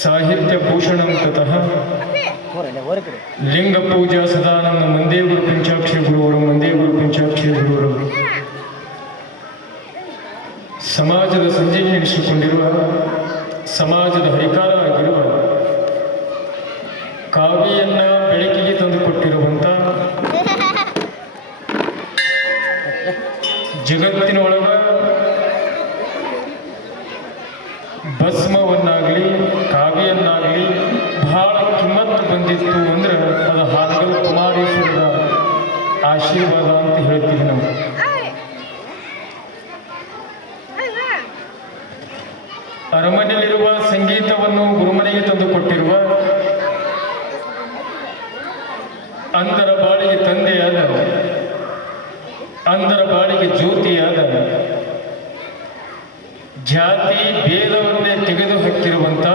ಸಾಹಿತ್ಯ ಭೂಷಣಂ ತತಃ ಲಿಂಗ ಪೂಜಾ ಸದಾನಂದ ಮಂದೇ ಗುರು ಪಂಚಾಕ್ಷರಿ ಗುರುವರು ಮಂದೇ ಗುರು ಪಂಚಾಕ್ಷರಿ ಗುರುವರು ಸಮಾಜದ ಸಂಜೀವಿನಿ ಎನಿಸಿಕೊಂಡಿರುವ ಸಮಾಜದ ಹರಿಕಾರ ಆಗಿರುವ ಕಾವ್ಯನ್ನ ಬೆಳಕಿಗೆ ತಂದುಕೊಟ್ಟಿರುವಂಥ ಜಗತ್ತಿನ ಒಳಗ ಭಸ್ಮವನ್ನಾಗಲಿ ಕಾವ್ಯನ್ನಾಗಲಿ ಬಹಳ ಕಿಮ್ಮತ್ತು ಬಂದಿತ್ತು ಅಂದ್ರೆ ಅದು ಹಾನಗಲ್ ಕುಮಾರೇಶ್ವರದ ಆಶೀರ್ವಾದ ಅಂತ ಹೇಳ್ತೀವಿ ನಾವು. ಅರಮನೆಯಲ್ಲಿರುವ ಸಂಗೀತವನ್ನು ಗುರುಮನೆಗೆ ತಂದುಕೊಟ್ಟಿರುವ ಅಂದರ ಬಾಳಿಗೆ ತಂದೆಯಾದ ಅಂದರ ಬಾಳಿಗೆ ಜ್ಯೋತಿಯಾದ ಜಾತಿ ಭೇದವನ್ನೇ ತೆಗೆದು ಹಾಕಿರುವಂಥ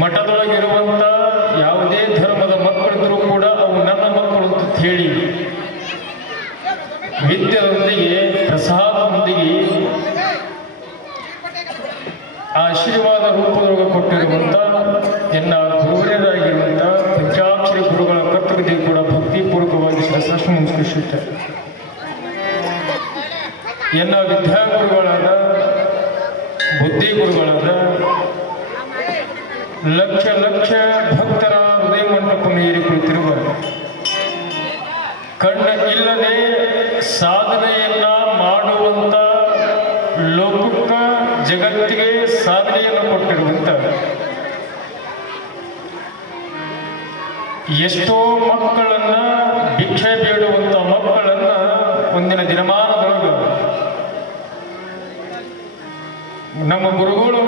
ಮಠದೊಳಗಿರುವಂಥ ಯಾವುದೇ ಧರ್ಮದ ಮಕ್ಕಳಿದ್ರೂ ಕೂಡ ಅವು ನನ್ನ ಮಕ್ಕಳು ಅಂತ ಹೇಳಿ ವಿದ್ಯೆಯೊಂದಿಗೆ ಪ್ರಸಾದದೊಂದಿಗೆ ಆಶೀರ್ವಾದ ರೂಪದೊಳಗೆ ಕೊಟ್ಟಿರುವಂಥ ಎನ್ನ ಗುರುವರಾಗಿರುವಂಥ ಪಂಚಾಕ್ಷರಿ ಗುರುಗಳ ಕರ್ತವ್ಯದಲ್ಲಿ ಕೂಡ ಭಕ್ತಿಪೂರ್ವಕವಾಗಿ ಶಿರಸಾಷ್ಟಾಂಗ ನಮಸ್ಕರಿಸುತ್ತಾರೆ. ಎನ್ನ ವಿದ್ಯಾಗುರುಗಳಾದ ಬುದ್ಧಿ ಗುರುಗಳಾದ ಲಕ್ಷ ಲಕ್ಷ ಭಕ್ತರ ಹೃದಯ ಮಂಟಪವನ್ನು ಏರಿ ಕುಳಿತಿರುವ ಕಣ್ಣ ಇಲ್ಲದೆ ಸಾಧನೆಯನ್ನ ಮಾಡುವಂತ ಲೋಕ ಜಗತ್ತಿಗೆ ಸಾಧನೆಯನ್ನು ಕೊಟ್ಟಿರುವಂತ ಎಷ್ಟೋ ಮಕ್ಕಳನ್ನ ಭಿಕ್ಷೆ ಬೇಡುವಂತ ಮಕ್ಕಳನ್ನ ಒಂದಿನ ದಿನಮಾನದೊಳಗೆ ನಮ್ಮ ಗುರುಗಳು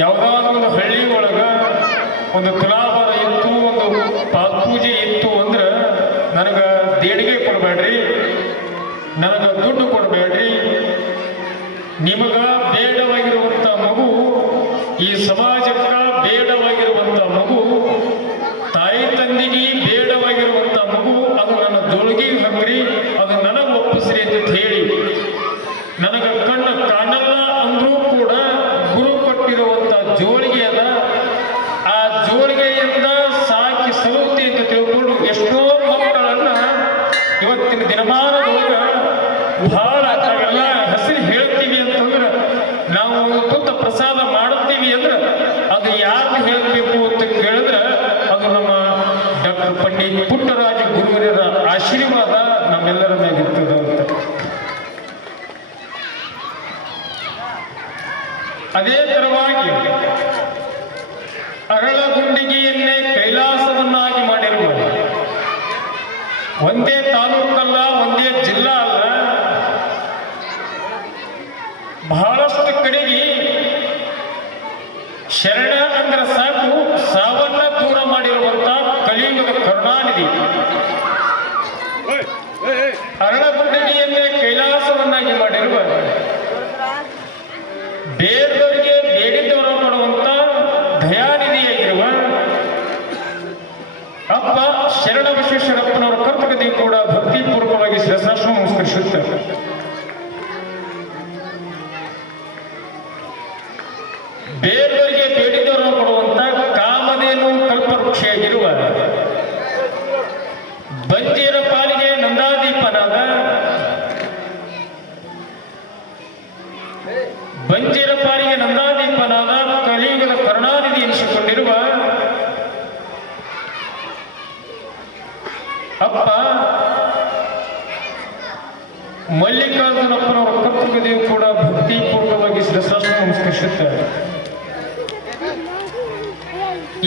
ಯಾವುದಾದ್ರೂ ಒಂದು ಹಳ್ಳಿ ಒಳಗ ಒಂದು ತುಲಾಭಾರ ಇತ್ತು, ಒಂದು ಪಾತ್ಪೂಜೆ ಇತ್ತು ಅಂದ್ರೆ ನನಗೆ ದೇಣಿಗೆ ಕೊಡಬೇಡ್ರಿ, ನನಗೆ ದುಡ್ಡು ಕೊಡಬೇಡ್ರಿ, ನಿಮಗ ಬೇಡವಾಗಿರುವಂಥ ಮಗು, ಈ ಸಮಾಜಕ್ಕ ಬೇಡವಾಗಿರುವಂಥ ಮಗು, ತಾಯಿ ತಂದೆಗೆ ಬೇಡವಾಗಿರುವಂಥ ಮಗು, ಅದು ನನ್ನ ಜೋಳಿಗೆ ಹಂಗ್ರಿ, ಅದು ನನಗೆ ಒಪ್ಪಿಸ್ರಿ ಅಂತ ಹೇಳಿ ನನಗೆ ಕಣ್ಣು ಕಾಣಲ್ಲ ಅಂದ್ರೂ ಕೂಡ ಗುರು ಕೊಟ್ಟಿರುವಂಥ ಜೋಳಿಗೆ ಅದ, ಆ ಜೋಳಿಗೆಯಿಂದ ಸಾಕಿ ಸಲುತ್ತೆ ಅಂತ ತಿಳ್ಕೊಂಡು ಎಷ್ಟೋ ಮಕ್ಕಳನ್ನ ಇವತ್ತಿನ ದಿನಮಾನದೊಳಗ ಬಹಳ ಎಲ್ಲ ಹೆಸರು ಹೇಳ್ತೀವಿ ಅಂತಂದ್ರೆ, ನಾವು ತುತ್ತ ಪ್ರಸಾದ ಮಾಡುತ್ತೀವಿ ಅಂದ್ರೆ ಅದು ಯಾರು ಹೇಳಬೇಕು ಅಂತ ಕೇಳಿದ್ರೆ ಅದು ನಮ್ಮ ಡಾಕ್ಟರ್ ಪಂಡಿತ್ ಪುಟ್ಟರಾಜ ಗುರುವರ ಆಶೀರ್ವಾದ ನಮ್ಮೆಲ್ಲರ ಮೇಲಿರ್ತದೆ ಅಂತ. ಅದೇ ತರವಾಗಿ ಅರಳಗುಂಡಿಗೆಯನ್ನೇ ಕೈಲಾಸವನ್ನಾಗಿ ಮಾಡಿರುವ ಒಂದೇ ತಾಲೂಕಲ್ಲ, ಒಂದೇ ಜಿಲ್ಲಾ ಅಲ್ಲ, ಬಹಳಷ್ಟು ಕಡೆಗೆ ಶರಣ ಅಂದ್ರೆ ಸಾಕು ಸಾವನ್ನ ದೂರ ಮಾಡಿರುವಂತ ಕಲಿಯುಗದ ಕರುಣಾನಿಧಿ ಅರಳಗುಂಡಿಗೆಯನ್ನೇ ಕೈಲಾಸವನ್ನಾಗಿ ಮಾಡಿರುವ ಬೇರೆಯವರಿಗೆ ಬೇಡಿದವರು ಮಾಡುವಂತ ದಯಾನಿಧಿಯಾಗಿರುವ ಅಪ್ಪ ಶರಣ ವಿಶ್ವೇಶ್ವರಪ್ಪನವರ ಕರ್ತವ್ಯದಲ್ಲಿ ಕೂಡ ಭಕ್ತಿಪೂರ್ವಕವಾಗಿ ಶಿರಸಾಷ್ಟಾಂಗ ನಮಸ್ಕರಿಸುತ್ತಾರೆ. ಬೇರೆಯವರಿಗೆ ಬೇಡಿದವರು ಕೊಡುವಂತ ಕಾಮಧೇನು ಕಲ್ಪವೃಕ್ಷಿಯಾಗಿರುವ ಬಂಜೀರ ಪಾಲಿಗೆ ನಂದಾದೀಪನಾದ ಬಂಜೀರ ಪಾಲಿಗೆ ನಂದಾದೀಪನಾದ ಕಲಿಯುಗದ ಕರುಣಾನಿಧಿ ಎನಿಸಿಕೊಂಡಿರುವ ಅಪ್ಪ ಮಲ್ಲಿಕಾರ್ಜುನಪ್ಪನವರ ಕರ್ತವ್ಯದಲ್ಲಿ ಕೂಡ ಭಕ್ತಿಪೂರ್ವಕವಾಗಿ ಶಿರಸಾಷ್ಟಾಂಗ ನಮಸ್ಕರಿಸುತ್ತಾರೆ.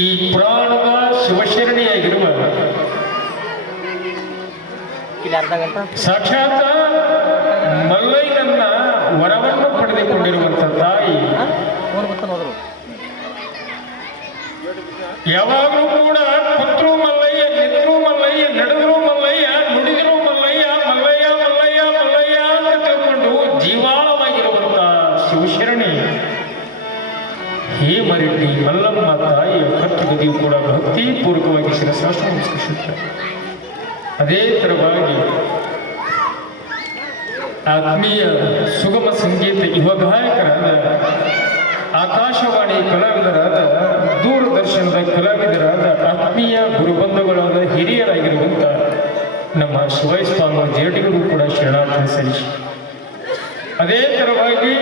ಈ ಪುರಾಣದ ಶಿವಶರಣಿಯಾಗಿರುವ ಸಾಕ್ಷಾತ್ ಮಲ್ಲಯ್ಯನನ್ನ ವರವನ್ನು ಪಡೆದುಕೊಂಡಿರುವಂತ ತಾಯಿ ಯಾವಾಗಲೂ ಕೂಡ ಪುತ್ರು ಮಲ್ಲಯ್ಯ, ನಿತ್ರು ಮಲ್ಲಯ್ಯ, ನಡೆದ್ರು ಮಲ್ಲಯ್ಯ, ನುಡಿದ್ರು ಮಲ್ಲಯ್ಯ, ಮಲ್ಲಯ್ಯ ಮಲ್ಲಯ್ಯ ಮಲ್ಲಯ್ಯ ಅಂತ ತಿಳ್ಕೊಂಡು ಜೀವಾಳವಾಗಿರುವಂತ ಶಿವಶರಣಿ ಹೇಮರೆಡ್ಡಿ ಮಲ್ಲಮ್ಮ ತಾಯಿಯ ಕರ್ತವ್ಯದಲ್ಲಿ ಕೂಡ ಭಕ್ತಿಪೂರ್ವಕವಾಗಿ ಶಿರಸಾಷ್ಟಾಂಗ ನಮಸ್ಕರಿಸುತ್ತಾರೆ. ಅದೇ ತರವಾಗಿ ಆತ್ಮೀಯ ಸುಗಮ ಸಂಗೀತ ಯುವ ಗಾಯಕರಾದ ಆಕಾಶವಾಣಿ ಕಲಾವಿದರಾದ ದೂರದರ್ಶನದ ಕಲಾವಿದರಾದ ಆತ್ಮೀಯ ಗುರುಬಂಧುಗಳಾದ ಹಿರಿಯರಾಗಿರುವಂಥ ನಮ್ಮ ಶಿವೈ ಸ್ವಾಮಿ ಜೇಟಿಗೂ ಕೂಡ ಶರಣಾರ್ಥಿ ಸಲ್ಲಿಸಿ ಅದೇ ತರವಾಗಿ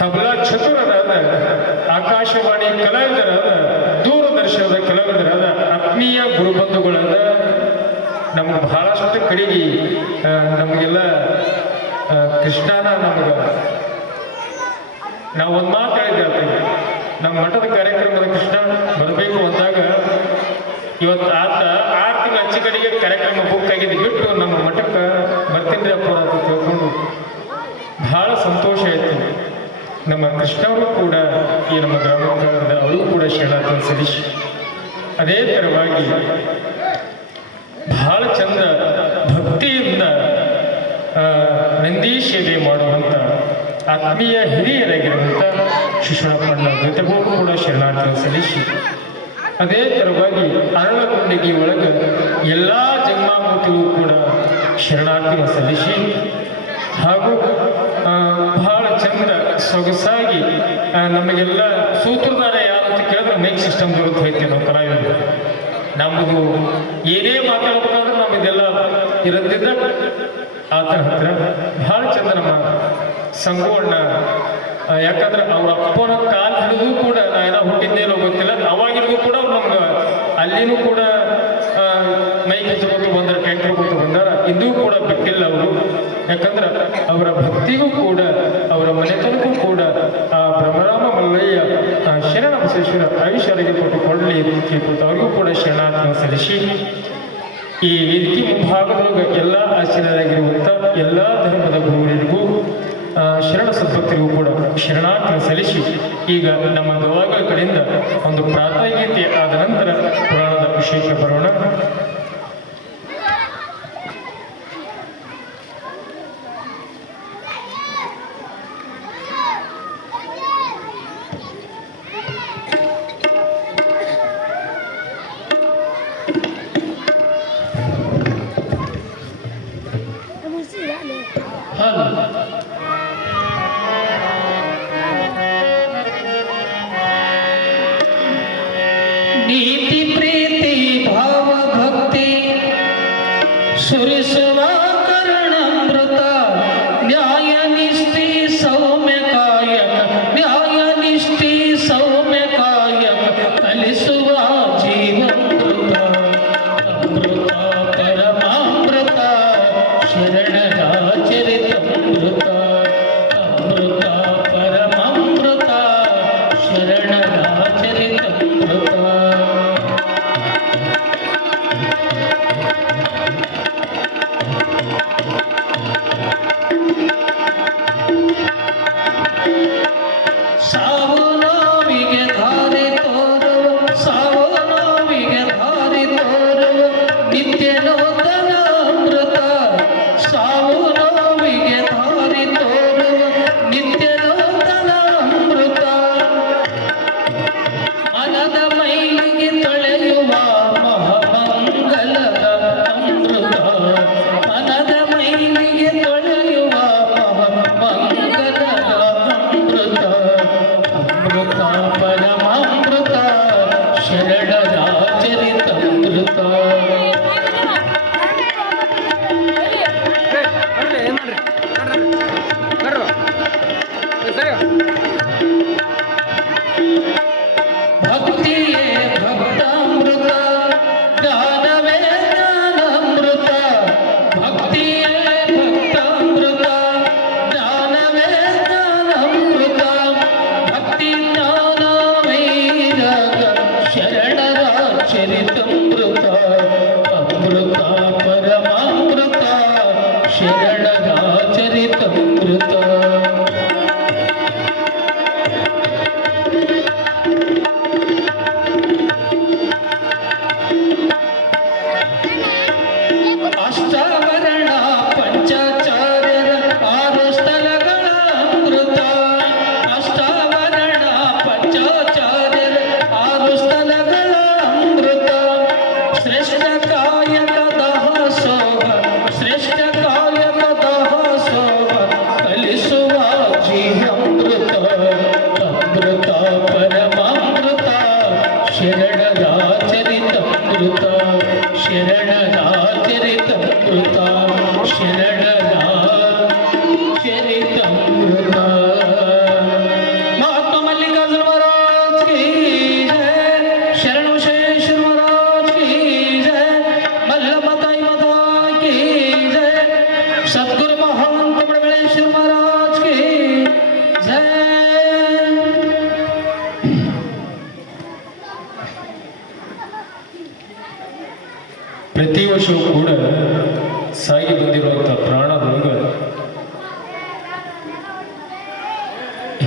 ತಬಲಾ ಚತುರರಾದ ಆಕಾಶವಾಣಿ ಕಲಾವಿದರಾದ ದೂರದರ್ಶನದ ಕಲಾವಿದರಾದ ಆತ್ಮೀಯ ಗುರುಬಂಧುಗಳಾದ ನಮಗೆ ಬಹಳಷ್ಟು ಕಡೆಗೆ ನಮಗೆಲ್ಲ ಕೃಷ್ಣನ ನಮಗೆ ನಾವು ಒಂದು ಮಾತು ಹೇಳಿದ್ದೇವೆ ನಮ್ಮ ಮಠದ ಕಾರ್ಯಕ್ರಮದ ಕೃಷ್ಣ ಬರಬೇಕು ಅಂದಾಗ ಇವತ್ತು ಆತ 6 ತಿಂಗಳ ಅಚ್ಚಿ ಕಡೆಗೆ ಕಾರ್ಯಕ್ರಮ ಬುಕ್ ಆಗಿದ್ದು ಬಿಟ್ಟು ನಮ್ಮ ಮಠಕ್ಕೆ ಬರ್ತೀನಿ ಅಪ್ಪ ಅಂತ ತಿಳ್ಕೊಂಡು ಬಹಳ ಸಂತೋಷ ಆಯಿತು. ನಮ್ಮ ಕೃಷ್ಣವರು ಕೂಡ ಈ ನಮ್ಮ ಗ್ರಾಮಕ್ಕೆ ಅವರಿಗೂ ಕೂಡ ಶರಣಾರ್ಥಿ ಸಲ್ಲಿಸಿ ಅದೇ ಥರವಾಗಿ ಬಹಳ ಚಂದ ಭಕ್ತಿಯಿಂದ ನಂದಿ ಸೇವೆ ಮಾಡುವಂಥ ಆತ್ಮೀಯ ಹಿರಿಯರಾಗಿರುವಂಥ ಶಿಶುಣಪ್ಪಣ್ಣ ಜೊತೆಗೂ ಕೂಡ ಶರಣಾರ್ಥಿ ಸಲ್ಲಿಸಿ ಅದೇ ಥರವಾಗಿ ಅರಳಗುಂಡಿಗೆ ಒಳಗೆ ಎಲ್ಲ ಜನ್ಮಾಮೂರ್ತಿಗೂ ಕೂಡ ಶರಣಾರ್ಥಿ ಸಲ್ಲಿಸಿ ಹಾಗೂ ಬಹಳ ಚಂದ ಸೊಗಸಾಗಿ ನಮಗೆಲ್ಲ ಸೂತ್ರಧಾರ ಯಾರು ಅಂತ ಕೇಳಿದ್ರೆ ಮೈಕ್ ಸಿಸ್ಟಮ್ ಬರುತ್ತೆ ಹೋಯ್ತೀವಿ ನಾವು ಕಲಾವಿದರು. ನಮ್ಮದು ಏನೇ ಮಾತಾಡ್ಬೇಕಾದ್ರೆ ನಮ್ಮದೆಲ್ಲ ಇರುತ್ತಿದ್ದ ಆತನ ಹತ್ರ ಬಹಳ ಚಂದ ನಮ್ಮ ಸಂಗುವಣ್ಣ ಯಾಕಂದ್ರೆ ಅವ್ರ ಅಪ್ಪನ ಕಾಲು ಹಿಡಿದು ಕೂಡ ಏನೋ ಹುಟ್ಟಿದ್ದೇನೋ ಗೊತ್ತಿಲ್ಲ ಅವಾಗಿಗೂ ಕೂಡ ನಮ್ಗೆ ಅಲ್ಲಿನೂ ಕೂಡ ಮೈಕ್ ಹಚ್ಕೊತು ಬಂದಾರ ಟೆಂಟ್ ಕೊಟ್ಟು ಬಂದಾರ ಇಂದೂ ಕೂಡ ಬಿಟ್ಟಿಲ್ಲ ಅವರು. ಯಾಕಂದ್ರೆ ಅವರ ಭಕ್ತಿಗೂ ಕೂಡ ಅವರ ಮನೆತನಕ್ಕೂ ಕೂಡ ಆ ಬ್ರಹ್ಮರಾಮ ಮಲ್ಲಯ್ಯ ಶರಣ ಬಸವೇಶ್ವರ ಆಯುಷ್ಯರಿಗೆ ಕೊಟ್ಟುಕೊಳ್ಳಲಿ ಕೇಳ್ಕೊತ ಅವರಿಗೂ ಕೂಡ ಶರಣಾರ್ಥಿ ಸಲ್ಲಿಸಿ ಈ ವೇದಿಕೆ ಮುಂಭಾಗದೊಳಗೆ ಎಲ್ಲ ಆಶ್ಚರ್ಯರಾಗಿರುವಂಥ ಎಲ್ಲ ಧರ್ಮದ ಗುರುವರಿಗೂ ಶರಣ ಸದ್ಭಕ್ತರಿಗೂ ಕೂಡ ಶರಣಾರ್ಥಿ ಸಲ್ಲಿಸಿ ಈಗ ನಮ್ಮ ಗವಾಗಳ ಕಡೆಯಿಂದ ಒಂದು ಪ್ರಾತಃಗೀತೆ ಆದ ನಂತರ ಪುರಾಣದ ವಿಷಯಕ್ಕೆ ಬರೋಣ. ನೀತಿ ಪ್ರೀತಿ ಭಾವ ಭಕ್ತಿ ಸುರಿಸುವ ಕರುಣಾಮೃತ ನ್ಯಾಯ ನಿಷ್ಠಿ ಸೌಮ್ಯ ಕಾಯಕ ನ್ಯಾಯ ನಿಷ್ಠಿ ಸೌಮ್ಯ ಕಾಯಕ ಕಲಿಸುವ ಜೀವಾಮೃತ ಅಮೃತ ಪರಮಾಮೃತ ಶರಣರ ಚರಿತಾಮೃತ ಅಮೃತ ಪರಮಾಮೃತ ಶರಣರ ಚರಿತಾಮೃತ.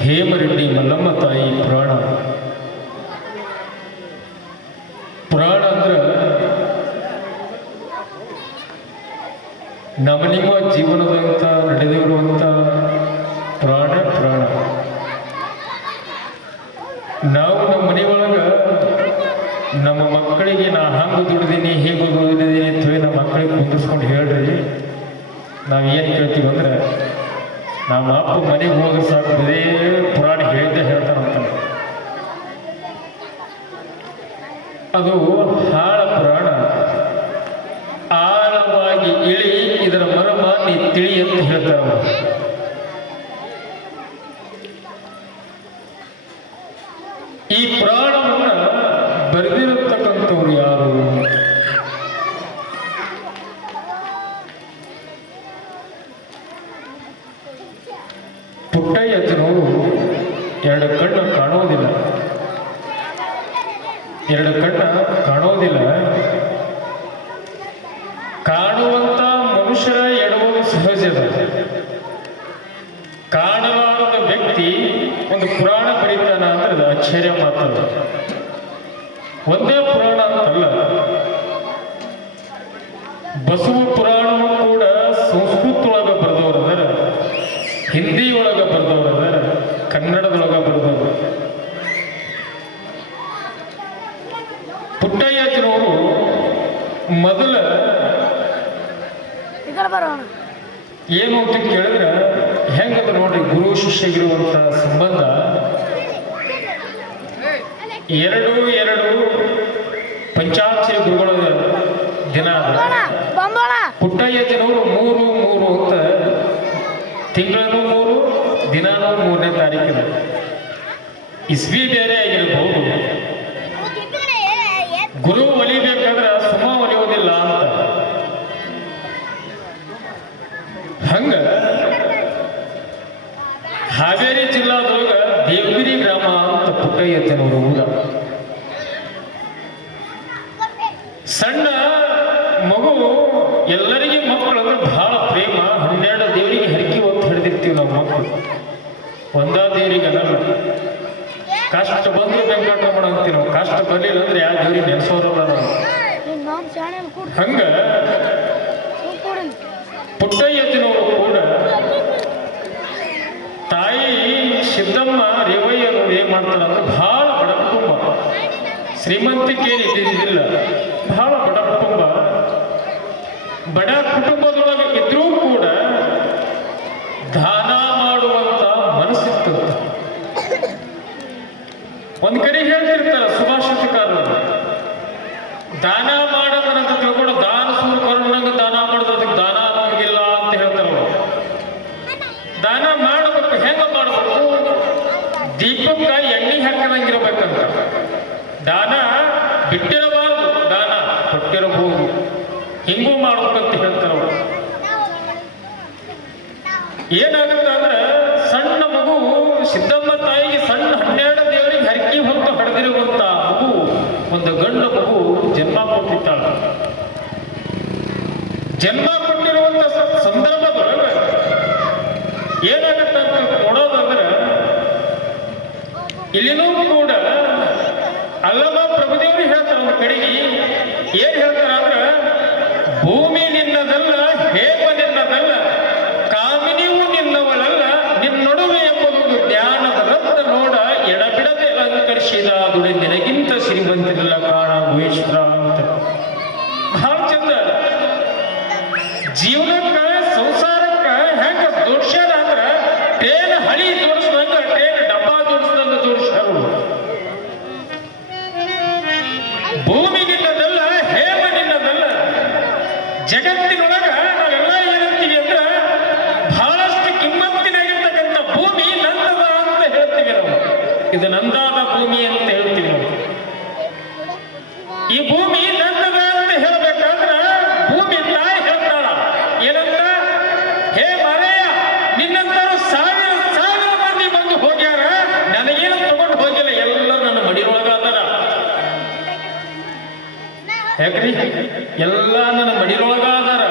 ಹೇಮರೆಡ್ಡಿ ಮಲ್ಲಮ್ಮ ತಾಯಿ ಪುರಾಣ. ಪುರಾಣ ಅಂದ್ರೆ ನಮ್ಮ ನಿಮ್ಮ ಜೀವನದಂತ ನಡೆದಿರುವಂತ ಪುರಾಣ. ನಾವು ನಮ್ಮ ಮನೆಯೊಳಗ ನಮ್ಮ ಮಕ್ಕಳಿಗೆ ನಾ ಹಂಗೆ ದುಡಿದೀನಿ ಹೇಗೆ ದುಡಿದೀನಿ ಅಂತೇಳಿ ನಮ್ಮ ಮಕ್ಕಳಿಗೆ ಕುಂದಿಸ್ಕೊಂಡು ಹೇಳ್ರಿ. ನಾವು ಏನು ಕೇಳ್ತೀವಿ ಅಂದ್ರೆ ನಮ್ಮ ಅಪ್ಪ ಮನೆಗೆ ಹೋದ್ರೆ ಸಾಕು ಇದೇ ಪುರಾಣ ಹೇಳ್ತಾನಂತ. ಅದು ಹಾಳ ಪುರಾಣ. ಆಳವಾಗಿ ಇಳಿ, ಇದರ ಮರ್ಮ ನೀ ತಿಳಿ ಅಂತ ಹೇಳ್ತಾರ. ಈ ಪುರಾಣವನ್ನ ಬರೆದಿರತಕ್ಕಂಥವ್ರು ಯಾರು? ಪುಟ್ಟಯ್ಯಜ್ಜನವರು ಎರಡು ಕಣ್ಣು ಕಾಣೋದಿಲ್ಲ. ಕಾಣುವಂತ ಮನುಷ್ಯರ ಎಡವುದು ಸಹಜದ. ಕಾಣಲಾರದ ವ್ಯಕ್ತಿ ಒಂದು ಪುರಾಣ ಬರೀತಾನ ಅಂದ್ರೆ ಅದು ಆಶ್ಚರ್ಯ ಮಾತ್ರ. ಒಂದೇ ಪುರಾಣ ಅಂತಲ್ಲ, ಬಸವ ಪುರಾಣವೂ ಕೂಡ ಸಂಸ್ಕೃತದೊಳಗ ಬರೆದವರದಾರ, ಹಿಂದಿ ಒಳಗ ಬರೆದವರದಾರ, ಕನ್ನಡದೊಳಗ ಬರೆದವರು. ಪುಟ್ಟಯ್ಯಜ್ಜನವರು ಮೊದಲ ಏನು ಅಂತ ಕೇಳಿದ್ರೆ ಹೆಂಗದ ನೋಡ್ರಿ, ಗುರು ಶಿಷ್ಯಗಿರುವಂತ ಸಂಬಂಧ. ಎರಡು ಪಂಚಾಕ್ಷರಿ ಗುರುಗಳ ದಿನ. ಪುಟ್ಟಯ್ಯಜ್ಜನವರು 3 ಅಂತ ತಿಂಗಳೂ 3, ದಿನಾನೂ 3ನೇ ತಾರೀಕಿನ. ಇಸ್ವಿ ಬೇರೆ ಆಗಿರಬಹುದು. ಗುರು ಒಲಿಬೇಕಾದ್ರೆ ಸುಮ ಒಲಿಯೋದಿಲ್ಲ ಅಂತ. ಹಂಗ ಹಾವೇರಿ ಜಿಲ್ಲಾದೊಳಗ ದೇವಗಿರಿ ಗ್ರಾಮ ಅಂತ ಪುಟ್ಟಯ್ಯಜ್ಜನವರು ಊರ. ಸಣ್ಣ ಮಗು, ಎಲ್ಲರಿಗೆ ಮಕ್ಕಳು ಅಂದ್ರೆ ಬಹಳ ಪ್ರೇಮ. 12 ದೇವರಿಗೆ ಹರಕಿ ಹೊತ್ತು ಹಿಡಿದಿರ್ತೀವಿ ನಾವು ಮಕ್ಕಳು. ಒಂದ ದೇವರಿಗೆ ಅನ್ನಲ್ಲ. ಕಷ್ಟ ಬಂದ್ರು ವೆಂಕಟರಮಣ ಅಂತೀವಿ ನಾವು. ಕಷ್ಟ ಬರ್ಲಿಲ್ಲ ಅಂದ್ರೆ ಯಾವ ದೇವ್ರಿಗೆ ನೆನೆಸೋರಲ್ಲ ನಾವು. ಹಂಗ ಪುಟ್ಟಯ್ಯಜ್ಜನವರು ಕೂಡ ತಾಯಿ ಸಿದ್ದಮ್ಮ ರೇವಯ್ಯರು ಏನ್ ಮಾಡ್ತಾರ ಅಂದ್ರೆ ಬಹಳ ಬಡ ಕುಟುಂಬ, ಶ್ರೀಮಂತಿಕೆ ಇದ್ದಿದ್ದಿಲ್ಲ. ಬಹಳ ಬಡ ಕುಟುಂಬ. ಬಡ ಕುಟುಂಬದೊಳಗೆ ಇದ್ರೂ ಕೂಡ ದಾನ ಮಾಡುವಂತ ಮನಸ್ಸಿತ್ತು. ಒಂದ್ ಕಡೆ ಹೇಳ್ತಿರ್ತಾರ ಸುಭಾಷಿತಕಾರರು, ದಾನ ಮಾಡೋದಂತ ತಿಳ್ಕೊಂಡು ದಾನ ಸುರ್ಕರ್ಣಂಗ ದಾನ ಮಾಡೋದು, ಅದಕ್ಕೆ ದಾನ ಅನ್ನೋಂಗಿಲ್ಲ ಅಂತ ಹೇಳ್ತಾರ. ದಾನ ಮಾಡಬೇಕು. ಹೆಂಗ ಮಾಡಬೇಕು? ದೀಪಕ್ಕ ಎಣ್ಣೆ ಹಾಕದಂಗಿರ್ಬೇಕಂತ. ದಾನ ಬಿಟ್ಟಿರಬಾರದು, ದಾನ ಕೊಟ್ಟಿರಬಹುದು. ಹಿಂಗೂ ಮಾಡ್ಬೇಕಂತ ಹೇಳ್ತಾರ. ಏನಾಗುತ್ತೆ ಅಂದ್ರೆ ಸಣ್ಣ ಮಗು, ಸಿದ್ದಮ್ಮ ತಾಯಿಗೆ ಸಣ್ಣ 12 ದೇವರಿಗೆ ಹರಕಿ ಹೊತ್ತು ಹಡೆದಿರುವಂತ ಮಗು, ಒಂದು ಗಂಡು ಮಗು ಜನ್ಮ ಕೊಟ್ಟಿದ್ದಾಳ. ಜನ್ಮ ಕೊಟ್ಟಿರುವಂತ ಸಂದರ್ಭದೊಳಗೆ ಏನಾಗುತ್ತೆ ಅಂತ ಕೊಡೋದಂದ್ರೆ, ಇಲ್ಲಿನೂ ಕೂಡ ಅಲ್ಲಮ ಪ್ರಭುದೇವರು ಹೇಳ್ತಾರೆ ಒಂದು ಕಡೆಗೆ. ಏನ್ ಹೇಳ್ತಾರ ಅಂದ್ರೆ, ಭೂಮಿ ನಿನ್ನದಲ್ಲ, ಹೇಮ ನಿನ್ನದಲ್ಲ, ಕಾಮಿನಿಯೂ ನಿನ್ನವಳಲ್ಲ, ನಿನ್ನೊಡವೆ ಎಂಬುದು ಜ್ಞಾನದ ರತ್ನ ನೋಡ, ಎಡಬಿಡದೆ ಅಲಂಕರಿಸಿದ ದುಡಿ ನಿನಗಿಂತ ಶ್ರೀಮಂತಿರಲ್ಲ ಕಾಣ ಭುವೇಶ್ವರ ಅಂತ. ಬಹಳ ಚಂದ. ಜೀವನಕ್ಕ ಸಂಸಾರಕ್ಕ ಹೆಂಗ ಜೋಡ್ಸ್ಯಾರ ಅಂದ್ರ, ಟ್ರೇನ್ ಹಳಿ ಜೋಡಿಸ್ದಂಗ, ಟ್ರೇನ್ ಡಬ್ಬಾ ಜೋಡಿಸ್ದಂಗ ಜೋಡಿಸ್ಯಾರ. ಭೂಮಿ ನಿನ್ನದಲ್ಲ, ಹೇಮ ನಿನ್ನದಲ್ಲ. ಜಗತ್ತಿನೊಳಗ ನಾವೆಲ್ಲ ಏನಂತೀವಿ ಅಂದ್ರ, ಬಹಳಷ್ಟು ಕಿಮ್ಮತ್ತಿನಾಗಿರ್ತಕ್ಕಂಥ ಭೂಮಿ ನಂದದ ಅಂತ ಹೇಳ್ತೀವಿ ನಾವು. ಇದು ನಂದಾದ ಭೂಮಿ ಅಂತ ಹೇಳ್ತೀವಿ ನಾವು. ಈ ಭೂಮಿ ನಂದದ ಅಂತ ಹೇಳ್ಬೇಕಾದ್ರ ಭೂಮಿ ತಾಯಿ ಹೇಳ್ತಾಳ ಏನಂತ, ಹೇ ಮಾರಯ್ಯ, ನಿನ್ನಂತರು ಸಾವಿರ ಮಂದಿ ಬಂದು ಹೋಗ್ಯಾರ, ನನಗೇನು ತಗೊಂಡು ಹೋಗಿಲ್ಲ, ಎಲ್ಲ ನನ್ನ ಮಡಿಯೊಳಗಾದಾರ. ಯಾಕ್ರಿ? ಎಲ್ಲ ನನ್ನ ಮಡಿಯೊಳಗಾದಾರ.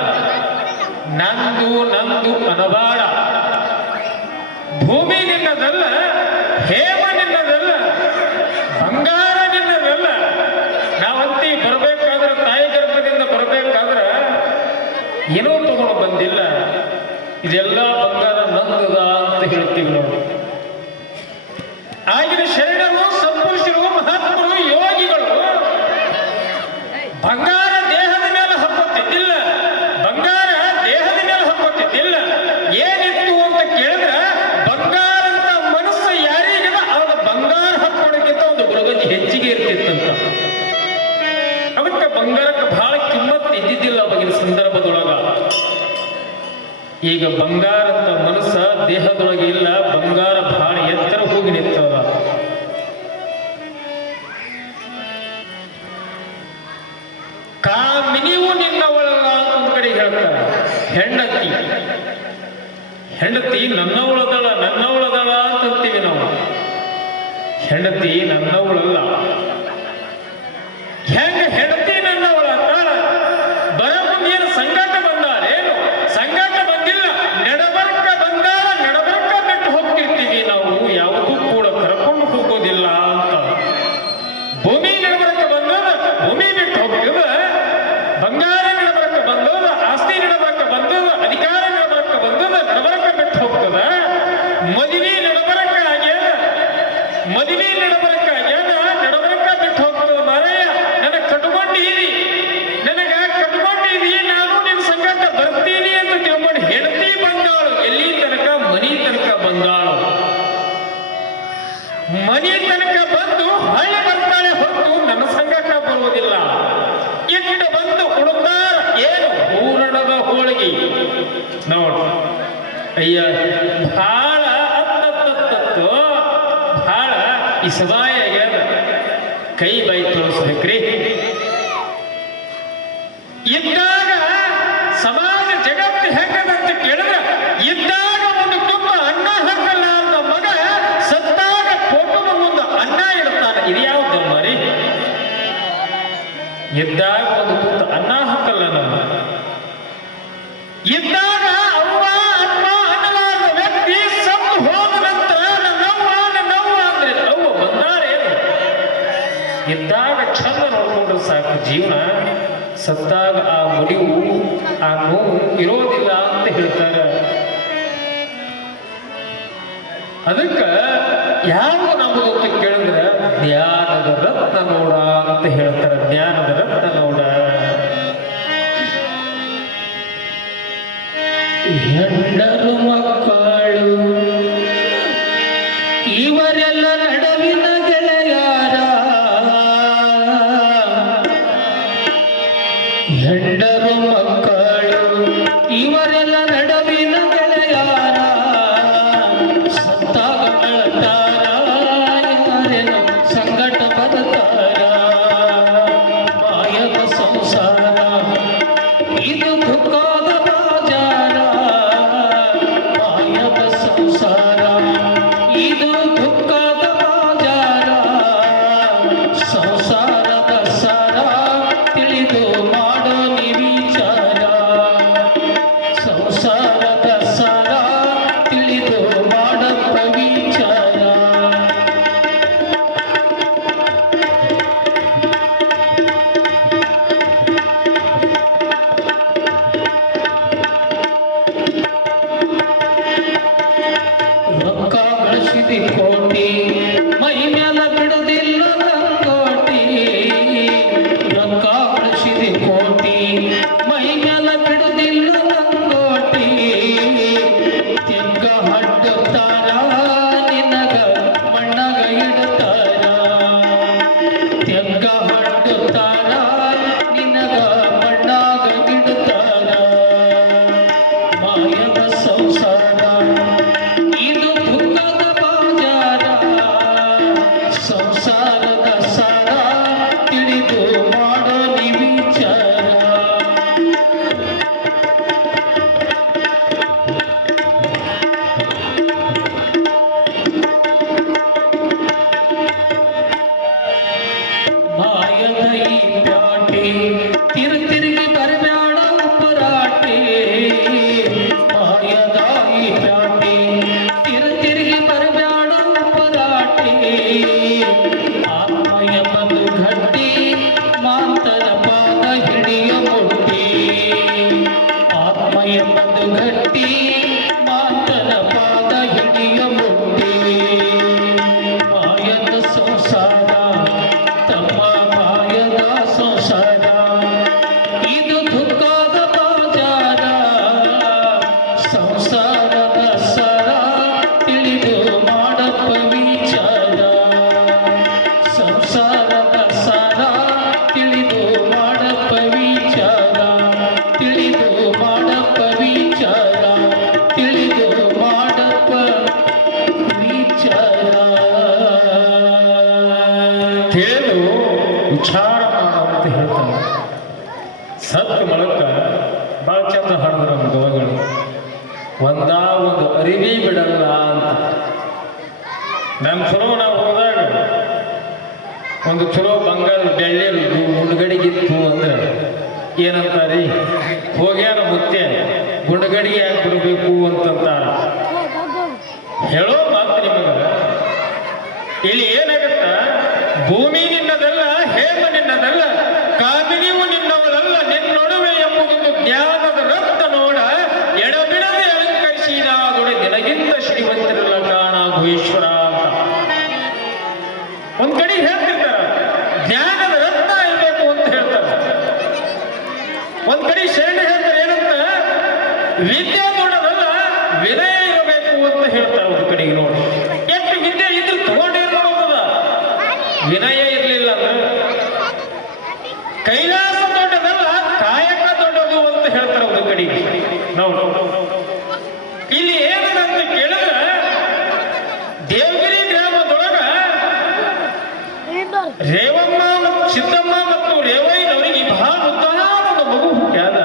ನಂದು ನಂದು ಅನಬಾಡ. ಭೂಮಿ ನಿನ್ನದಲ್ಲ, ಹೇಮ ನಿನ್ನದಲ್ಲ, ಬಂಗಾರ ನಿನ್ನದಲ್ಲ. ನಾವಂತಿ ಬರಬೇಕಾದ್ರೆ ತಾಯಿ ಗರ್ಭದಿಂದ ಬರಬೇಕಾದ್ರೆ ಏನೋ ತಗೊಂಡು ಬಂದಿಲ್ಲ, ಇದೆಲ್ಲ ಬಂಗಾರ ನಂದದ ಅಂತ ಹೇಳ್ತೀವಿ ನಾವು. ಆಗಿನ ಶರಣರು, ಸತ್ಪುರುಷರು, ಮಹಾತ್ಮರು, ಯೋಗಿಗಳು ಬಂಗಾರ ದೇಹದ ಮೇಲೆ ಹಾಕೋತಿದ್ದಿಲ್ಲ, ಬಂಗಾರ ದೇಹದ ಮೇಲೆ ಹಾಕೋತಿದ್ದಿಲ್ಲ. ಏನಿತ್ತು ಅಂತ ಕೇಳಿದ್ರೆ ಬಂಗಾರ ಅಂತ ಮನಸ್ಸು ಯಾರಿಗಿದ ಅವನ ಬಂಗಾರ ಹಾಕೋಣಕ್ಕಿಂತ ಒಂದು ಗುರುಗಂಜಿ ಹೆಚ್ಚಿಗೆ ಇರ್ತಿತ್ತಂತ. ಅದಕ್ಕೆ ಬಂಗಾರಕ್ಕೆ ಬಹಳ ಕಿಮ್ಮತ್ತು ಇದ್ದಿದ್ದಿಲ್ಲ ಅವಾಗಿನ ಸಂದರ್ಭದೊಳಗ. ಈಗ ಬಂಗಾರ ಅಂತ ಮನಸ್ಸ ದೇಹದೊಳಗೆ ಇಲ್ಲ, ಬಂಗಾರ ಬಹಳ ಎತ್ತರ ಹೋಗಿ ನಿಂತದ. ಕಾಮಿನಿಯು ನಿನ್ನವಳಲ್ಲ ಅಂತ ಒಂದ್ ಕಡೆ ಹೇಳ್ತಾರೆ. ಹೆಂಡತಿ ಹೆಂಡತಿ ನನ್ನವಳದಳ ನನ್ನವಳದಳ ಅಂತೀವಿ ನಾವು. ಹೆಂಡತಿ ನನ್ನವಳಲ್ಲ. ಹೆಂಗ ಹೆಂಡತಿ ನನ್ನವಳ ಅಂತಾಳ? ಬರಮುಂದೇನು ಸಂಗಾಟ ಬಂದಾಳೇನು? ಸಂಗಾಟ ಬಂದಿಲ್ಲ, ನಡಬರ್ಕ ಬಂದಾಳ, ನಡಬರ್ಕ ಬಿಟ್ಟು ಹೋಗ್ತಿರ್ತೀವಿ ನಾವು, ಯಾವುದೂ ಕೂಡ ಕರ್ಕೊಂಡು ಹೋಗೋದಿಲ್ಲ ಅಂತ. ಭೂಮಿ ನಡಬರ್ಕ ಬಂದದ, ಭೂಮಿ ಬಿಟ್ಟು ಹೋಗ್ತದ. ಬಂಗಾರ ನಡಬರ್ಕ ಬಂದದ, ಆಸ್ತಿ ನಡಬರ್ಕ ಬಂದದ, ಅಧಿಕಾರ ನಡಬರ್ಕ ಬಂದದ, ನಡಬರ್ಕ ಬಿಟ್ಟು ಹೋಗ್ತದ. ಮದುವೆ ನಡಬರ್ಕ ಆಗ್ಯದ, ಮದುವೆ ನಡಬರ್ಕ ಆಗ್ಯದ, ನಡಬರ್ಕ ಬಿಟ್ಟು ಹೋಗ್ತದ. ಮಾರಾಯ ನನಗೆ ಕಟ್ಕೊಂಡಿದಿ, ನನಗ ಕಟ್ಕೊಂಡಿದಿ, ನಾನು ನಿನ್ನ ಸಂಗಟ ಬರ್ತೀನಿ ಅಂತ ತಿಳ್ಕೊಂಡು ಹೆಂಡತಿ ಬಂದಾಳು. ಎಲ್ಲಿ ತನಕ? ಮನಿ ತನಕ ಬಂದಾಳು. ಮನಿ ತನಕ ಬಂದು ಹಳ್ಳಿ ಬರ್ತಾಳೆ ಹೊರತು ನನ್ನ ಸಂಗಟ ಬರುವುದಿಲ್ಲ. ಇಟ್ಟು ಬಂದು ಉಡುತ್ತಾರ ಏನು? ಹೂರಣದ ಹೋಳಿಗೆ ನೋಡು. ಅಯ್ಯ, ಬಹಳ ಅತ್ತತ್ತತ್ತು, ಬಹಳ ಇಸವಾಯ ಆಗ್ಯದ. ಕೈ ಬೈ ತೋರಿಸ್ಬೇಕ್ರಿ. ಇದ್ದಾಗ ಸಮಾಜ ಜಗತ್ತು ಹೆಂಗದಂತ ಕೇಳಿದ್ರೆ, ಇದ್ದಾಗ ಒಂದು ತುಂಬ ಅನ್ನ ಹಾಕಲ್ಲ ಅನ್ನೋ ಮಗ ಸತ್ತಾಗ ಫೋಟೋದ ಮುಂದೆ ಅನ್ನ ಇಡ್ತಾನೆ. ಇದು ಯಾವ್ದು ಮರಿ? ಇದ್ದಾಗ ಒಂದು ತುತ್ತ ಅನ್ನ ಹಾಕಲ್ಲ ನಮ್ಮ. ಇದ್ದಾಗ ಅವ್ವ ಅಮ್ಮ ಅನ್ನಲಾದ ವ್ಯಕ್ತಿ ಸತ್ತು ಹೋದ ನಂತರ ನನ್ನವ್ವ ಅಂದ್ರೆ ಅವ್ವ ಬಂದಾರೇನು? ಇದ್ದಾಗ ಚಂದ ನೋಡ್ಕೊಂಡ್ರೆ ಸಾಕು ಜೀವನ. ಸತ್ತಾಗ ಆ ಮುಡಿವು, ಆ ನೋವು ಇರೋದಿಲ್ಲ ಅಂತ ಹೇಳ್ತಾರೆ. ಅದಕ್ಕೆ ಯಾವ ನಮ್ಮದು ಅಂತ ಕೇಳಿದ್ರೆ ಜ್ಞಾನದ ರತ್ನ ನೋಡ ಅಂತ ಹೇಳ್ತಾರೆ. ಜ್ಞಾನದ ರತ್ನ ನೋಡ. ಹೆಂಡರು ಮಕ್ಕಳು ಇವರೆಲ್ಲ ನಡುವಿನ ಗೆಳೆಯಾರ. ಹೆಂಡರು ಮಕ್ಕಳು ಇವರೆಲ್ಲ ನಡುವಿನ ಗೆಳೆಯಾರ. ಸತ್ತಾಗ ಅಳತಾರ, ಇವರೇನು ಸಂಗಟ ಬರ್ತಾರ. ಮಾಯದ ಸಂಸಾರ ಇದು ದುಃಖದ ಬಾಜಾರ. ಮಾಯದ ಸಂಸಾರ ಇದು ದುಃಖದ ಬಾಜಾರ. ಸಂಸಾರದ ಸಾರ ತಿಳಿದು ಮಾಡೋ ನಿ ವಿಚಾರ. ಸಂಸಾರದ ಸಾರ ತಿಳಿದು ಮಾಡಪ್ಪ ವಿಚಾರ. ರೊಕ್ಕ ಗಳಿಸಿದಿ ಕೋಟಿ, ಮೈ ಮ್ಯಾಲ ಬಿಡುದಿಲ್ಲ ಲಂಗೋಟಿ. ರೊಕ್ಕ ಗಳಿಸಿದಿ ಕೋಟಿ, ಮೈ ಮ್ಯಾಲ ಬಿಡುದಿಲ್ಲ ಲಂಗೋಟಿ. ತೆಗ್ಗ ಹಡ್ಡುತ್ತಾರ, ನಿನಗ ಮಣ್ಣಾಗ ಇಡ್ತಾರ. ತೆಗ್ಗ ಹಡ್ಡುತ್ತಾರ, ನಿನಗ ಮಣ್ಣಾಗ ಇಡ್ತಾರ. ಮಾಯದ ಸಂಸಾರ ಇದು ದುಃಖದ ಬಾಜಾರ. ಅರಿವಿ ಬಿಡಲ್ಲ ಅಂತ. ನಮ್ಮ ಚಲೋ ನಾವು ಹೋದಾಗ ಒಂದು ಚಲೋ ಬಂಗಾರ ಬೆಳ್ಳಿಯಲ್ದು ಗುಂಡುಗಡಿಗಿತ್ತು ಅಂದ್ರೆ ಏನಂತಾರಿ, ಹೋಗ್ಯಾನ ಮುತ್ತೆ ಗುಂಡುಗಡಿಗೆ ಯಾಕೆ ಬಿಡಬೇಕು ಅಂತಂತಾರ. ಹೇಳೋ ಮಾತು ನಿಮಗ ಇಲ್ಲಿ ಏನಾಗತ್ತ, ಭೂಮಿ ನಿನ್ನದಲ್ಲ, ಹೇಮ ನಿನ್ನದಲ್ಲ, ಕಾಮಿನಿಯು ನಿನ್ನವಳಲ್ಲ, ನಿನ್ನೊಡವೆ ಎಂಬುದೊಂದು ಜ್ಞಾನದ ರಕ್ತ ನೋಡ, ಎಡಬಿಡದೆ ಅಲಂಕರಿಸಿದಾದೊಡೆ ನಿನಗಿಂತ ಶ್ರೀಮಂತರಲ್ಲ ಕಾಣ ಭುವೇಶ್ವರ ಅಂತ ಒಂದ್ ಕಡೆ ಹೇಳ್ತಿರ್ತಾರ. ಜ್ಞಾನದ ರತ್ನ ಇರಬೇಕು ಅಂತ ಹೇಳ್ತಾರ. ಒಂದ್ ಕಡೆ ಶರಣ ಹೇಳ್ತಾರೆ ಏನಂತ, ವಿದ್ಯೆ ನೋಡೋದಲ್ಲ ವಿನಯ ಇರಬೇಕು ಅಂತ ಹೇಳ್ತಾರೆ. ಒಂದ್ ಕಡೆಗೆ ನೋಡಿ ಎಷ್ಟು ವಿದ್ಯೆ ಇದ್ರು ತಗೊಂಡೇನ್ ಮಾಡೋದದ, ವಿನಯ ಇರ್ಲಿಲ್ಲ ಅಂದ್ರೆ ಕೈಲಾಸ ದೊಡ್ಡದಲ್ಲ ಕಾಯಕ ದೊಡ್ಡದು ಅಂತ ಹೇಳ್ತಾರೆ. ಒಂದು ಕಡೆಗೆ ನಾವು ಇಲ್ಲಿ ಏನಂತ ಕೇಳಿದ್ರೆ, ದೇವಗಿರಿ ಗ್ರಾಮದೊಳಗ ರೇವಮ್ಮ ಸಿದ್ದಮ್ಮ ಮತ್ತು ರೇವಯ್ಯನವರಿಗೆ ಬಹಳ ಉದ್ದಾನ ಒಂದು ಮಗು ಹುಟ್ಟ್ಯಾದ.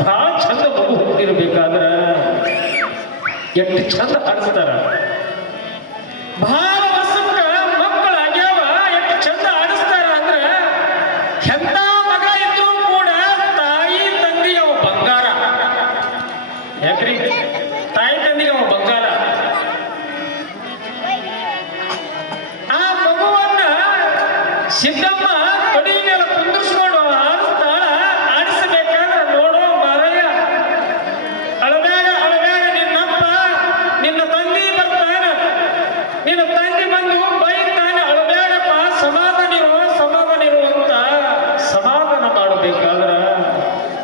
ಬಹಳ ಚಂದ ಮಗು ಹುಟ್ಟಿರ್ಬೇಕಾದ್ರ ಎಷ್ಟು ಚಂದ ಆಡಿಸ್ತಾರ. ಬಹಳ ವರ್ಷಕ್ಕ ಮಕ್ಕಳು ಆಗ್ಯಾವ, ಎಷ್ಟು ಚಂದ ಆಡಿಸ್ತಾರ ಅಂದ್ರೆ ಎಂತ ಮಗ ಇದ್ರು ಕೂಡ ತಾಯಿ ತಂದೆಗೆ ಅವ ಬಂಗಾರ. ಯಾಕ್ರಿ ತಾಯಿ ತಂದೆಗೆ ಅವ ಬಂಗಾರ. ಆ ಮಗುವನ್ನ ಸಿದ್ದಮ್ಮ ತೊಡಿ ಮೇಲೆ ಕುಂದಿರ್ಸ್ಕೊಂಡು ಆಡಿಸ್ತಾಳ. ಆಡಿಸಬೇಕಾದ್ರೆ ನೋಡೋ ಮಾರಯ್ಯ, ಅಳಬೇಡ ಅಳಬೇಡ, ನಿನ್ನಪ್ಪ ನಿನ್ನ ತಂದೆ ಬರ್ತಾನ, ನಿನ್ನ ತಂದೆ ಬಂದು ಬೈತಾನೆ, ಅಳಬೇಡಪ್ಪ ಸಮಾಧಾನ ಇರು ಅಂತ ಸಮಾಧಾನ ಮಾಡಬೇಕಾದ್ರ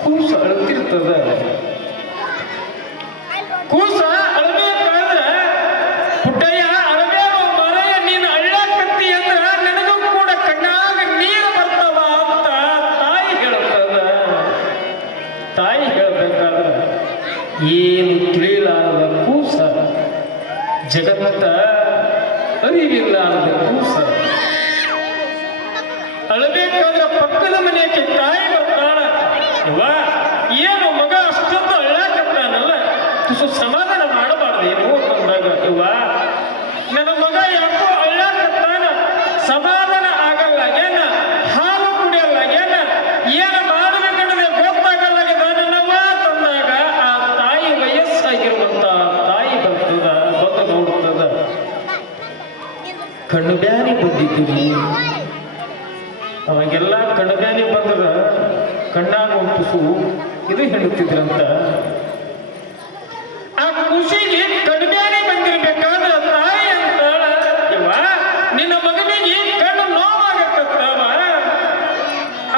ಕೂಸು ಅಳುತ್ತಿರ್ತದ. ಕೂಸ ಅಳಬೇಕಾದ್ರೆ ಪುಟ್ಟಯ್ಯ ಅಳಬೇಡ ಮಾರಯ್ಯ, ನೀನು ಅಳ್ಳಾಕತ್ತಿ ಅಂದ್ರ ನನಗೂ ಕೂಡ ಕಣ್ಣಾಗ ನೀರು ಬರ್ತಾವ ಅಂತ ತಾಯಿ ಹೇಳ್ತದ. ತಾಯಿ ಹೇಳ್ಬೇಕಾದ್ರೆ ಏನು ತಿಳಿಲಾರದ ಕೂಸ, ಜಗತ್ತ ಅರಿವಿಲ್ಲ ಅನ್ನದ ಕೂಸ ಅಳಬೇಕಾದ್ರೆ ಪಕ್ಕದ ಮನೆಯಕ್ಕೆ ತಾಯಿ ಬರ್ತಾಳ. ವಾ ಏನು ಮಗ ಅಷ್ಟೊಂದು ಅಳ್ಳಾಕತ್ತಾನಲ್ಲ, ತುಸು ಸಮಾಧಾನ ಮಾಡಬಾರ್ದು ಏನು ಅಂತಂದಾಗ, ಇವ್ವ ನನ್ನ ಮಗ ಯಾಕೋ ಅಳ್ಳಾಕತ್ತಾನ, ಸಮಾಧಾನ ಆಗಲ್ಲ ಏನ, ಹಾಲು ಕುಡಿಯಲ್ಲ ಏನ, ಏನ ಮಾಡಬೇಕನ್ನೋದೇ ಗೊತ್ತಾಗಲ್ಲಾಗದ ನನ್ನವ್ವ ತಂದಾಗ ಆ ತಾಯಿ ವಯಸ್ಸಾಗಿರುವಂತ ತಾಯಿ ಬರ್ತದ, ಬಂದು ನೋಡ್ತದ. ಕಣ್ಣು ಬ್ಯಾನಿ ಬಂದಿದ್ದೀರಿ. ಅವಾಗೆಲ್ಲ ಕಣ್ಣು ಬ್ಯಾನಿ ಬಂದ್ರ ಕಣ್ಣಾಗ ಒಂದು ತುಸು ಇದು ಹೇಳುತ್ತಿದ್ರಂತ. ಆ ಖುಷಿಗೆ ಕಣ್ಣು ಬ್ಯಾನಿ ಬಂದಿರ್ಬೇಕಾದ್ರೆ ತಾಯಿ ಅಂತಾಳ, ಇವ ನಿನ್ನ ಮಗನಿಗೆ ಕಣ್ಣು ನೋವಾಗತ್ತವ,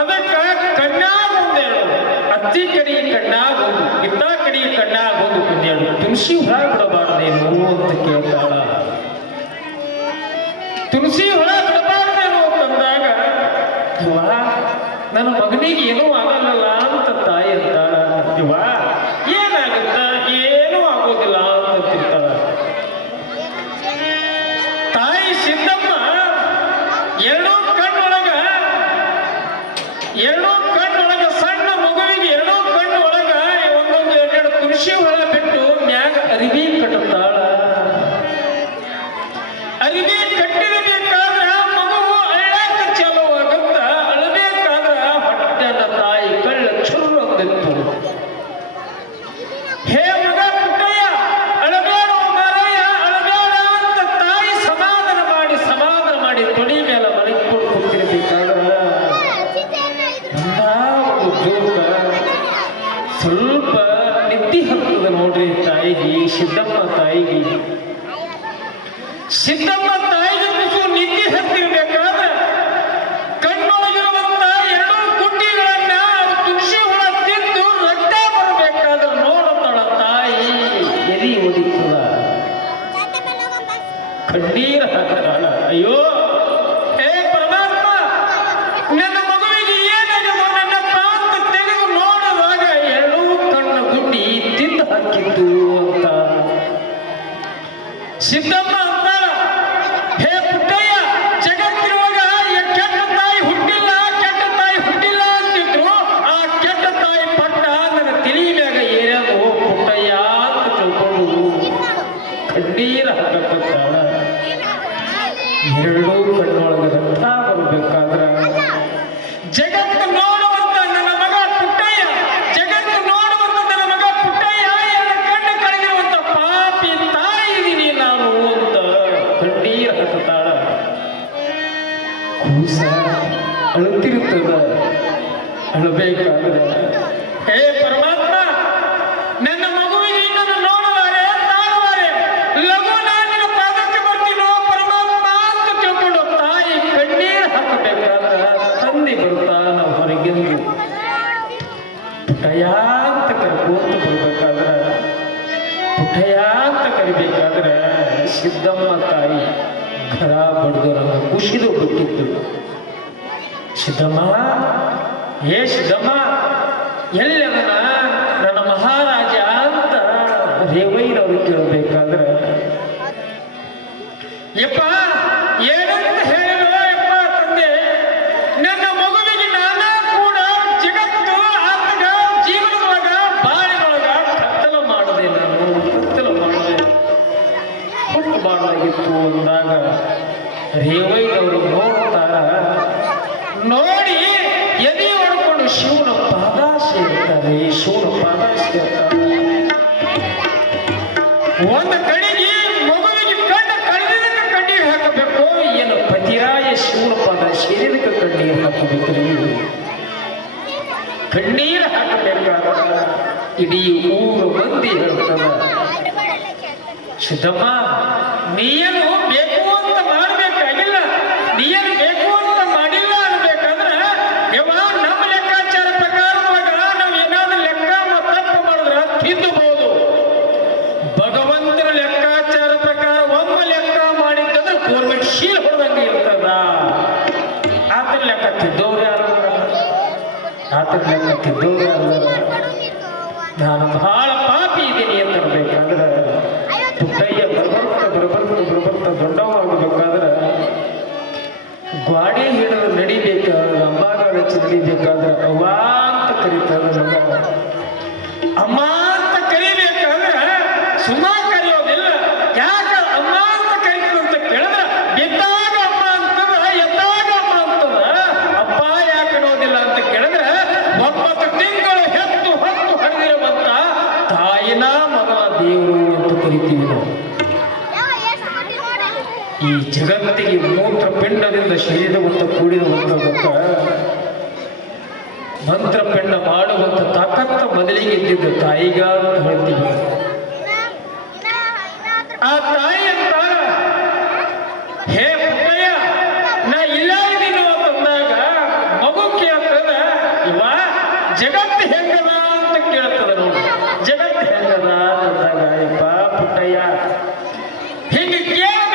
ಅದಕ್ಕ ಕಣ್ಣಾಗ ಒಂದೇಳು, ಅತ್ತಿ ಕಡೆ ಕಣ್ಣಾಗ ಒಂದು, ಇತ್ತ ಕಡೆ ಕಣ್ಣಾಗ ಒಂದು ಒಂದೇಳು ತುಳಸಿ ಹೊಳ ಬಿಡಬಾರ್ದೇನು ಅಂತ ಕೇಳ್ತಾಳ. ತುಳಸಿ ಹೊಳ ಬಿಡಬಾರ್ದೇನು ಅಂತಂದಾಗ, ಇವ ನನ್ನ ಮಗನಿಗೆ ಏನೂ ಆಗಲ್ಲ ಅಂತ ತಾಯಿ ಅಂತಾಳ. ಇವ ಏನಾಗುತ್ತ, ಏನೂ ಆಗೋದಿಲ್ಲ ಅಂತಿರ್ತಾಳ. ತಾಯಿ ಸಿದ್ದಮ್ಮ ಎರಡೂ ಕಣ್ಣೊಳಗ ಸಣ್ಣ ಮಗುವಿಗೆ ಎರಡೂ ಕಣ್ಣೊಳಗ ಒಂದೊಂದು ಎರಡೆರಡು ತುಳಸಿ ಹೊಳ ಬಿಟ್ಟು ಮ್ಯಾಗ ಅರಿವಿ ಕಟ್ಟುತ್ತಾಳ. ಅರಿವಿ ಕಟ್ಟಿರಬೇಕಾದ್ರ ಮಗುವು ಅಳ್ಳಾಕ ಚಾಲು ಆಗುತ್ತ. ಅಳಬೇಕಾದ್ರ ಹೊಟ್ಟೆನ ತಾಯಿ ಕಳ್ಳ ಚುರು ಅಂದಿತ್ತು. ಹೇ ಮಗ ಪುಟ್ಟಯ್ಯ ಅಳಬೇಡ ಮಾರಯ್ಯ ಅಳಬೇಡ ಅಂತ ತಾಯಿ ಸಮಾಧಾನ ಮಾಡಿ ತೊಡಿ ಮೇಲೆ ಮಲಗಿಕೊಂಡು ಕೂತಿರ್ಬೇಕಾದ್ರ ಒಂದು ಜೋಕ ಸ್ವಲ್ಪ ನಿದ್ದೆ ಹತ್ತದ ನೋಡ್ರಿ ತಾಯಿಗೆ, ಸಿದ್ದಮ್ಮ ತಾಯಿಗೆ. ಸಿದ್ದಮ್ಮ ತಾಯಿಗೆ ತುಸು ನಿದ್ದೆ ಹತ್ತಿರ್ಬೇಕಾದ್ರೆ ಕಣ್ಣೊಳಗಿರುವಂತ ಎರಡೂ ಗುಡ್ಡಿಗಳನ್ನ ತುಳಸಿ ಹುಳ ತಿಂದು ರಕ್ತ ಬರಬೇಕಾದ್ರೆ ನೋಡುತ್ತಾಳ ತಾಯಿ. ಎದಿ ಓದಿತ್ತದ, ಕಣ್ಣೀರು ಹಾಕ್ತಾಳ. ಅಯ್ಯೋ ಹೇ ಪರಮಾತ್ಮ, ನನ್ನ ಮಗುವಿಗೆ ಏನಾಗೋ ನನ್ನಪ್ಪ ಅಂತ ತೆಗೆದು ನೋಡುವಾಗ ಎರಡೂ ಕಣ್ಣು ಗುಡ್ಡಿ ತಿಂದು ಹಾಕಿತ್ತು ಅಂತ ಸಿದ್ದಮ್ಮ ಅಂತಾಳ. ಹೇ ಪುಟ್ಟಯ್ಯ, ಜಗತ್ತಿನೊಳಗ ಕೆಟ್ಟ ತಾಯಿ ಹುಟ್ಟಿಲ್ಲ ಅಂತಿದ್ರು, ಆ ಕೆಟ್ಟ ತಾಯಿ ಪಟ್ಟ ನನ್ನ ತಲೆ ಮ್ಯಾಗ ಏರ್ಯಾದು ಪುಟ್ಟಯ್ಯ ಅಂತ ತಿಳ್ಕೊಂಡು ಕಣ್ಣೀರ ಹಾಕತ್ತಾಳ. ಎರಡೂ ಕಣ್ಣೊಳಗೆ ರಕ್ತ ಬರಬೇಕಾದ್ರ ಜಗತ್ತು ನೋಡುವಂತ ನನ್ನ ಮಗ ಪುಟ್ಟಯ್ಯ, ಜಗತ್ತು ನೋಡುವಂತ ನನ್ನ ಮಗ ಪುಟ್ಟಯ್ಯ, ಎಲ್ಲ ಕಣ್ಣು ಕಳೆದಿರುವಂತ ಪಾಪಿ ತಾಯಿ ಇದೀನಿ ನಾನು ಅಂತ ಕಣ್ಣೀರ ಹಾಕತ್ತಾಳ. ಕೂಸ ಅಳುತ್ತಿರುತ್ತದ. ಅಳಬೇಕಾದ್ರೆ ಹೇ ಪರಮಾತ್ಮ, ನನ್ನ ಮಗುವಿಗೆ ಇನ್ನನ್ನು ನೋಡುವಾರೆ ತಾಳುವಾರೆ, ಲಘು ನಾನಿನ ಪಾದಕ್ಕೆ ಬರ್ತೀನೋ ಪರಮಾತ್ಮ ಅಂತ ತಿಳ್ಕೊಂಡು ತಾಯಿ ಕಣ್ಣೀರು ಹಾಕಬೇಕಾದ್ರೆ ತಂದೆ ಬರ್ತಾನ ಹೊರಗಿಂದು. ಪುಟಯ ಅಂತ ಕರ್ಕೋತ ಬರ್ಬೇಕಾದ್ರೆ, ಪುಟಯ ಅಂತ ಕರಿಬೇಕಾದ್ರೆ ಸಿದ್ದಮ್ಮ ತಾಯಿ ಘರ ಬಡ್ದೋರಂಗ ಖುಷಿದು ಬಿಟ್ಟಿದ್ದು. ಸಿದ್ದಮ್ಮ, ಏ ಸಿದ್ದಮ್ಮ, ಎಲ್ಲರನ್ನ ನನ್ನ ಮಹಾರಾಜ ಅಂತ ರೇವೈರವರು ಕೇಳಬೇಕಾದ್ರೆ, ಯಪ್ಪ ಏನಂತ ಹೇಳೋ ಯಪ್ಪ ತಂದೆ, ನನ್ನ ಮಗುವಿಗೆ ನಾನಾ ಕೂಡ ಜಗತ್ತು ಆತಗ ಜೀವನದೊಳಗ ಬಾಳಿನೊಳಗ ಕತ್ತಲು ಮಾಡಿದೆ, ನಾನು ಕತ್ತಲು ಮಾಡಿದೆ, ಹುಟ್ಟು ಮಾಡಲಾಗಿತ್ತು ಅಂದಾಗ ರೇವೈರವರು ನೋಡ್ತಾರ. ನೋಡಿ ಎದೆ ಹೊಡ್ಕೊಂಡು ಶಿವನ ಪಾದ ಸೇರ್ತಾರೆ, ಶಿವನ ಪಾದ ಸೇರ್ತಾರೆ. ಒಂದು ಕಡೆಗೆ ಮಗುವಿಗೆ ಕಣ್ಣು ಕಳೆದಕ್ಕೆ ಕಣ್ಣೀರು ಹಾಕಬೇಕು, ಏನು ಪತಿರಾಯ ಶಿವನ ಪಾದ ಸೇರಿದಕ್ಕೆ ಕಣ್ಣೀರು ಹಾಕಬೇಕ್ರಿ. ಕಣ್ಣೀರು ಹಾಕಬೇಕಾದ ಇಡೀ ಊರು ಮಂದಿ ಹೇಳ್ತದ, ಸಿದ್ದಮ್ಮ ನೀನು ಬೇಕು ಅಂತ ಮಾಡಬೇಕಾಗಿಲ್ಲ, ನೀನು ಬೇಕು ಅಂತ ಮಾಡಿಲ್ಲ ಅನ್ಬೇಕಂದ್ರೆ ಯವ್ವ ನಮ್ಮ ಲೆಕ್ಕಾಚಾರ ಪ್ರಕಾರವಾಗ ನಾವು ಏನಾದ್ರೂ ಲೆಕ್ಕ ತಪ್ಪು ಮಾಡಿದ್ರೆ ತಿದ್ದಬಹುದು. ಭಗವಂತನ ಲೆಕ್ಕಾಚಾರ ಪ್ರಕಾರ ಒಮ್ಮ ಲೆಕ್ಕ ಮಾಡಿದ್ರೆ ಗೌರ್ಮೆಂಟ್ ಶೀಲ್ ಹೊಡೆದಂಗೆ ಇರ್ತದ. ಆತರ ಲೆಕ್ಕ ತಿದ್ದವ್ರು ಯಾರು? ಆತರ ಲೆಕ್ಕ ತಿದ್ದವ್ರು ಯಾರು? ನಾನು ಬಹಳ ಪಾಪಿ ಇದ್ದೀನಿ ಅಂತ ಅನ್ಬೇಕಾದ್ರೆ ಪುಟ್ಟಯ್ಯ ಬರ್ಬರ್ತ ದೊಡ್ಡವಾಗಬೇಕಾದ್ರೆ ಗ್ವಾಡಿ ಹಿಡಿದು ನಡಿಬೇಕಾದ್ರೆ, ಅಂಬಾಗ ಹಚ್ಚಿ ನಡಿಬೇಕಾದ್ರೆ ಅವ್ವ ಅಂತ ಕರೀತಾರೆ ಮಗ. ಅಮ್ಮ ಅಂತ ಕರಿಬೇಕಾದ್ರೆ ಸುಮ್ಮ ಕರೆಯೋದಿಲ್ಲ. ಯಾಕ ಅಮ್ಮ ಅಂತ ಕರೀತದ ಅಂತ ಕೇಳಿದ್ರೆ, ಎದ್ದಾಗ ಅಮ್ಮ ಅಂತದ, ಎದ್ದಾಗ ಅಮ್ಮ ಅಂತದ. ಅಪ್ಪ ಯಾಕೆ ಅನ್ನೋದಿಲ್ಲ ಅಂತ ಕೇಳಿದ್ರೆ 9 ತಿಂಗಳು ಹೆತ್ತು ಹೊತ್ತು ಹರಿದಿರುವಂತ ತಾಯಿನ ಮಗನ ದೇವರು ಅಂತ ಕರಿತೀವಿ ನಾವು. ಈ ಜಗತ್ತಿಗೆ ಮೂತ್ರಪಿಂಡದಿಂದ ಶರೀರವಂತ ಕೂಡಿರುವಂತ ಮಂತ್ರಪಿಂಡ ಮಾಡುವಂತ ತಾಕತ್ತ ಮೊದಲಿಗೆ ಇದ್ದಿದ್ದ ತಾಯಿಗ ಅಂತ ಹೇಳ್ತೀವಿ. ಆ ತಾಯಿ